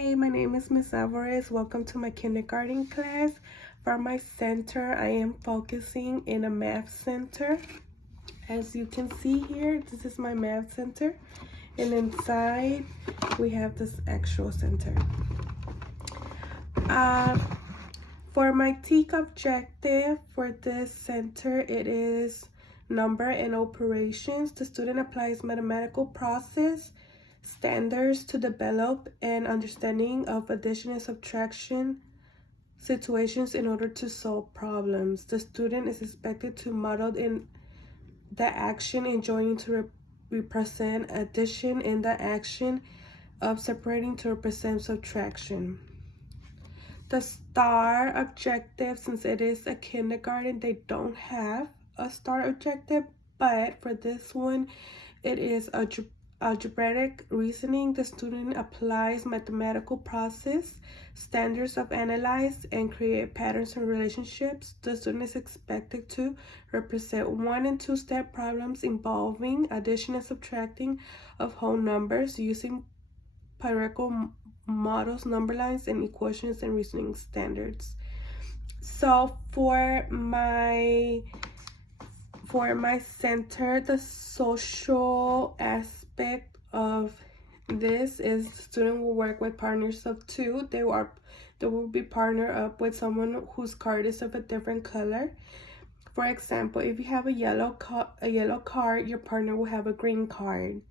Hi, my name is Miss Alvarez. Welcome to my kindergarten class. For my center, I am focusing in a math center. As you can see here, this is my math center. And inside, we have this actual center. For my TEAC objective for this center, it is number and operations. The student applies mathematical process standards to develop an understanding of addition and subtraction situations in order to solve problems. The student is expected to model in the action and joining to represent addition and the action of separating to represent subtraction. The STAR objective, since it is a kindergarten, they don't have a STAR objective, but for this one, it is algebraic reasoning. The student applies mathematical process, standards of analyze, and create patterns and relationships. The student is expected to represent 1- and 2-step problems involving addition and subtracting of whole numbers using pyramidal models, number lines, and equations and reasoning standards. So for my center, the social aspect of this is the student will work with partners of 2. They will be partnered up with someone whose card is of a different color. For example, if you have a yellow card, your partner will have a green card.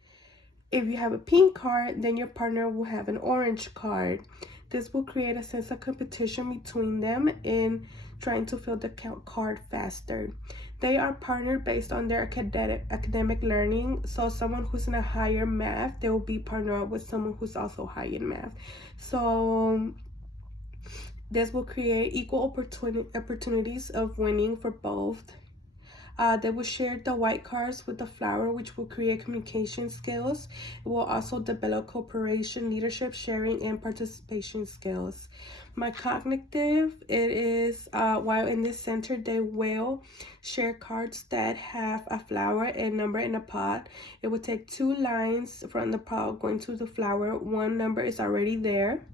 If you have a pink card, then your partner will have an orange card. This will create a sense of competition between them in trying to fill the card faster. They are partnered based on their academic learning. So someone who's in a higher math, they will be partnered up with someone who's also high in math. So this will create equal opportunities of winning for both. They will share the white cards with the flower, which will create communication skills. It will also develop cooperation, leadership, sharing, and participation skills. My cognitive, it is, while in this center, they will share cards that have a flower and number in a pot. It will take 2 lines from the pot going to the flower. 1 number is already there.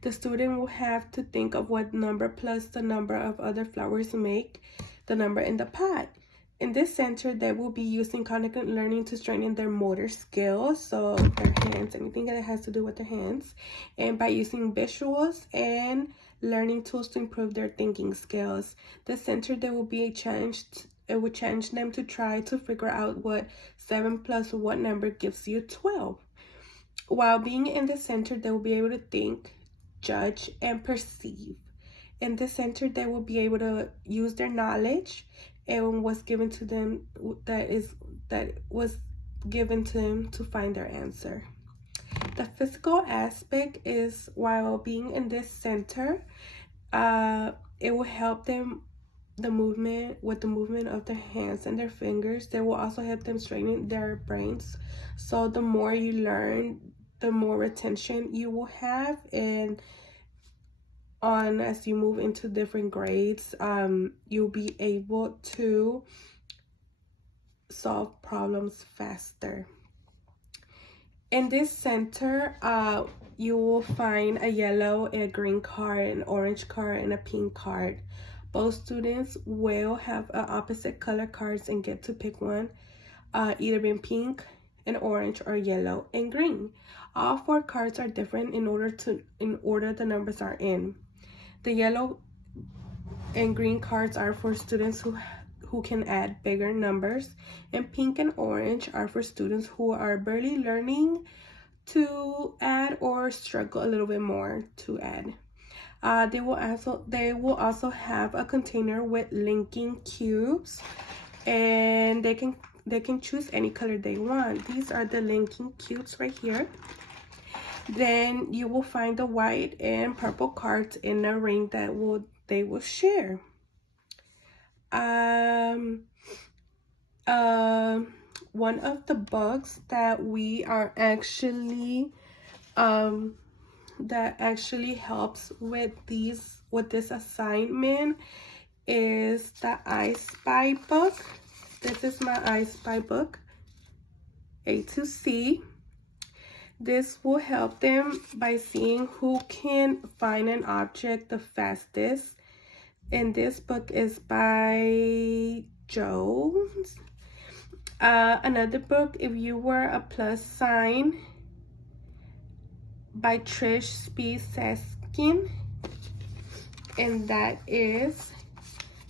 The student will have to think of what number plus the number of other flowers make the number in the pot. In this center, they will be using cognitive learning to strengthen their motor skills, so their hands, anything that has to do with their hands, and by using visuals and learning tools to improve their thinking skills. This center, there will be a challenge. It will challenge them to try to figure out what 7 plus what number gives you 12. While being in the center, they will be able to think, judge, and perceive. In this center, they will be able to use their knowledge and what's given to them that was given to them to find their answer. The physical aspect is, while being in this center, it will help them with the movement of their hands and their fingers. They will also help them strengthen their brains. So the more you learn, the more retention you will have, and as you move into different grades, you'll be able to solve problems faster. In this center, you will find a yellow, a green card, an orange card, and a pink card. Both students will have opposite color cards and get to pick one, either in pink, and orange, or yellow and green. All 4 cards are different in order the numbers are in. The yellow and green cards are for students who can add bigger numbers, and pink and orange are for students who are barely learning to add or struggle a little bit more to add. They will also have a container with linking cubes, and they can choose any color they want. These are the linking cubes right here. Then you will find the white and purple cards in the ring that they will share. One of the books that we are actually that actually helps with this assignment is the I Spy book. This is my I Spy book, A to C. This will help them by seeing who can find an object the fastest. And this book is by Jones. Another book, If You Were a Plus Sign, by Trish Spiskin. And that is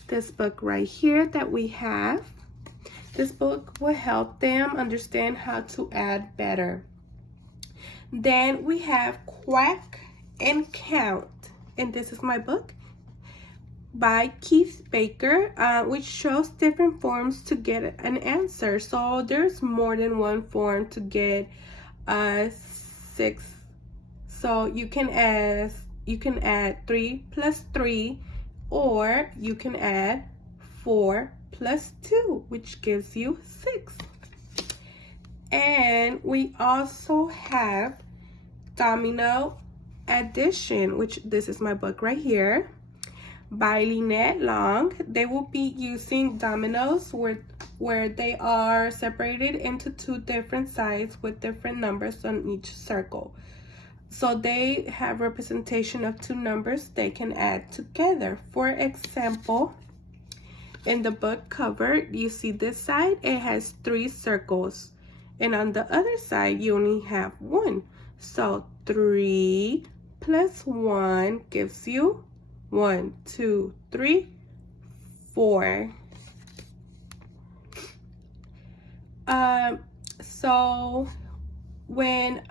this book right here that we have. This book will help them understand how to add better. Then we have Quack and Count, and this is my book by Keith Baker, which shows different forms to get an answer. So there's more than one form to get 6. So you can add 3 plus 3, or you can add 4 plus 2, which gives you 6. And we also have Domino Addition, which this is my book right here, by Lynette Long. They will be using dominoes where they are separated into 2 different sides with different numbers on each circle. So they have representation of 2 numbers they can add together. For example, in the book cover, you see this side, it has 3 circles. And on the other side, you only have 1. So 3 plus 1 gives you 1, 2, 3, 4. So when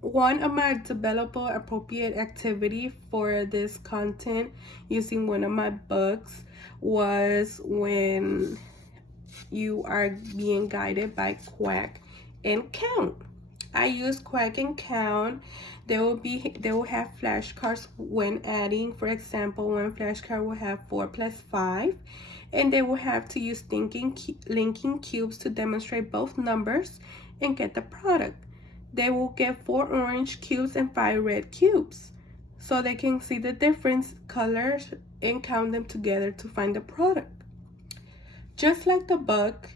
one of my developable appropriate activity for this content using one of my books was when you are being guided by Quack and Count. I use Quack and Count. They will have flashcards when adding. For example, one flashcard will have 4 plus 5, and they will have to use linking cubes to demonstrate both numbers and get the product. They will get 4 orange cubes and 5 red cubes, so they can see the different colors and count them together to find the product. Just like the book,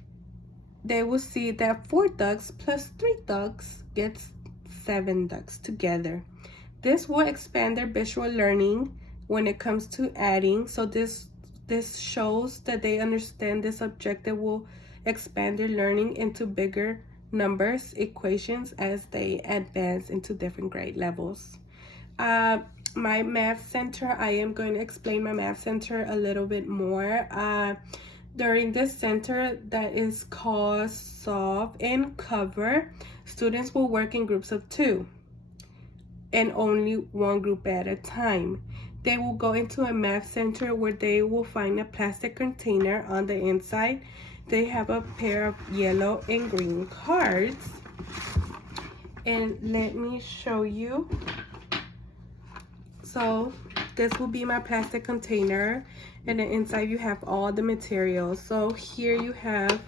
they will see that 4 ducks plus 3 ducks gets 7 ducks together. This will expand their visual learning when it comes to adding. So this shows that they understand this objective will expand their learning into bigger numbers, equations as they advance into different grade levels. My math center, I am going to explain my math center a little bit more. During this center that is called Solve and Cover, students will work in groups of 2 and only one group at a time. They will go into a math center where they will find a plastic container. On the inside, they have a pair of yellow and green cards. And let me show you. So this will be my plastic container, and then inside you have all the materials. So here you have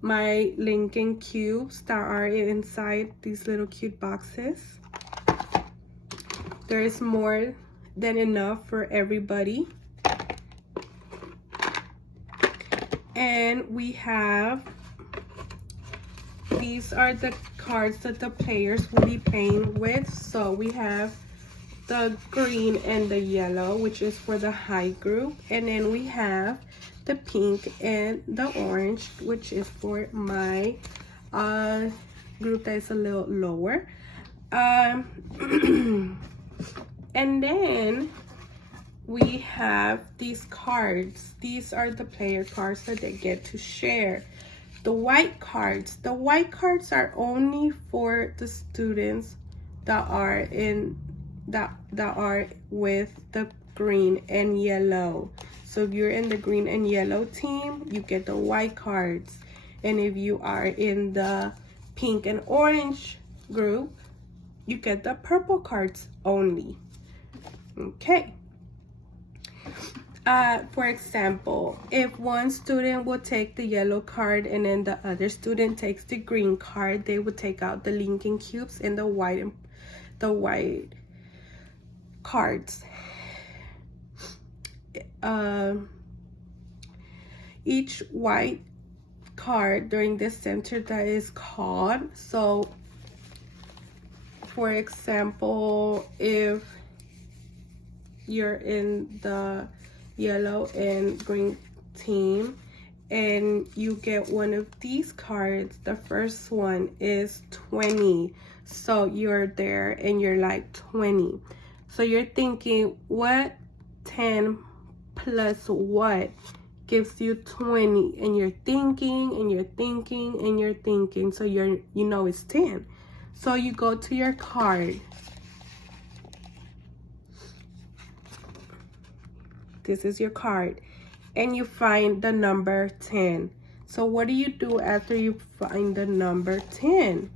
my Lincoln cubes that are inside these little cute boxes. There is more than enough for everybody. And we have, these are the cards that the players will be playing with. So we have the green and the yellow, which is for the high group, and then we have the pink and the orange, which is for my group that is a little lower. And then we have these cards. These are the player cards that they get to share. The white cards are only for the students that are with the green and yellow. So if you're in the green and yellow team, you get the white cards. And if you are in the pink and orange group, you get the purple cards only. Okay. For example, if one student will take the yellow card and then the other student takes the green card, they would take out the Lincoln cubes and the white cards. Each white card during this center that is called, so For example, if you're in the yellow and green team and you get one of these cards, the first one is 20. So you're there and you're like 20. So you're thinking, what 10 plus what gives you 20? And you're thinking and you're thinking and you're thinking. So you know it's 10. So you go to your card. This is your card. And you find the number 10. So what do you do after you find the number 10?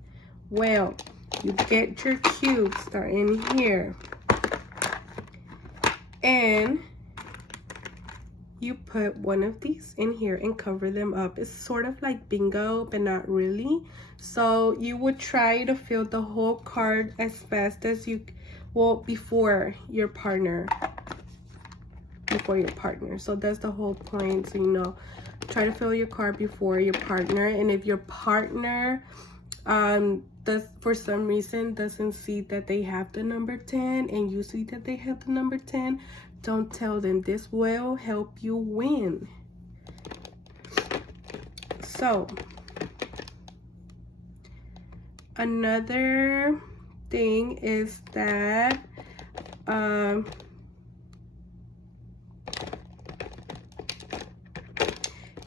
Well, you get your cubes that are in here. And you put one of these in here and cover them up. It's sort of like bingo, but not really. So you would try to fill the whole card as fast as you will before your partner. So that's the whole point. So, you know, try to fill your card before your partner. And if your partner does for some reason doesn't see that they have the number 10 and you see that they have the number 10, don't tell them. This will help you win. So another thing is that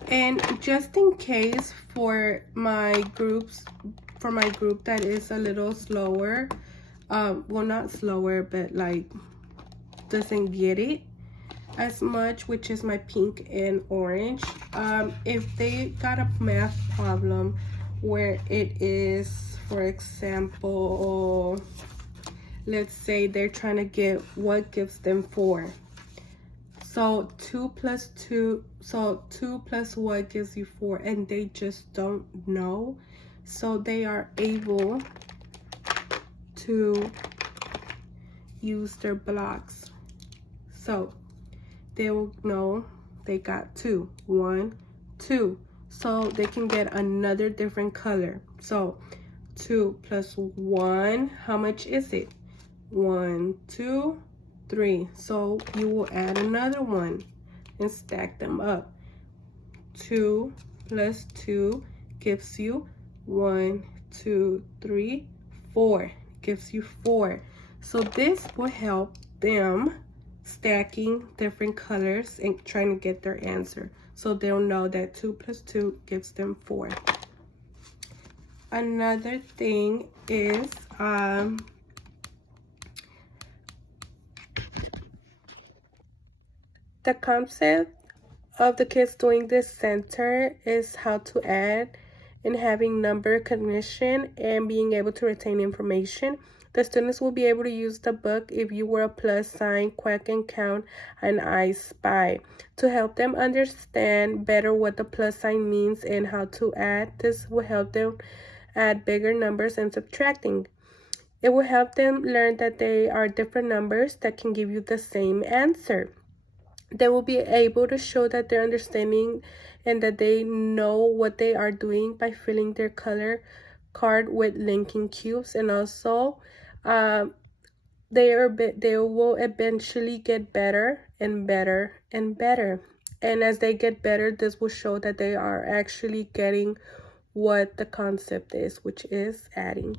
and just in case for my group that is a little slower, well, not slower, but like doesn't get it as much, which is my pink and orange, if they got a math problem where it is, for example, let's say they're trying to get what gives them 4. So 2 plus what gives you 4, and they just don't know. So they are able to use their blocks. So they will know they got 2. 1, 2. So they can get another different color. So 2 plus 1, how much is it? 1, 2, 3. So you will add another one and stack them up. 2 plus 2 gives you 1, 2, 3, 4. Gives you 4. So this will help them stacking different colors and trying to get their answer. So they'll know that 2 plus 2 gives them 4. Another thing is the concept of the kids doing this center is how to add and having number recognition and being able to retain information. The students will be able to use the book If You Were a Plus Sign, Quack and Count, and I Spy to help them understand better what the plus sign means and how to add. This will help them add bigger numbers and subtracting. It will help them learn that they are different numbers that can give you the same answer. They will be able to show that they're understanding and that they know what they are doing by filling their color card with linking cubes. And also they will eventually get better and better and better. And as they get better, this will show that they are actually getting what the concept is, which is adding.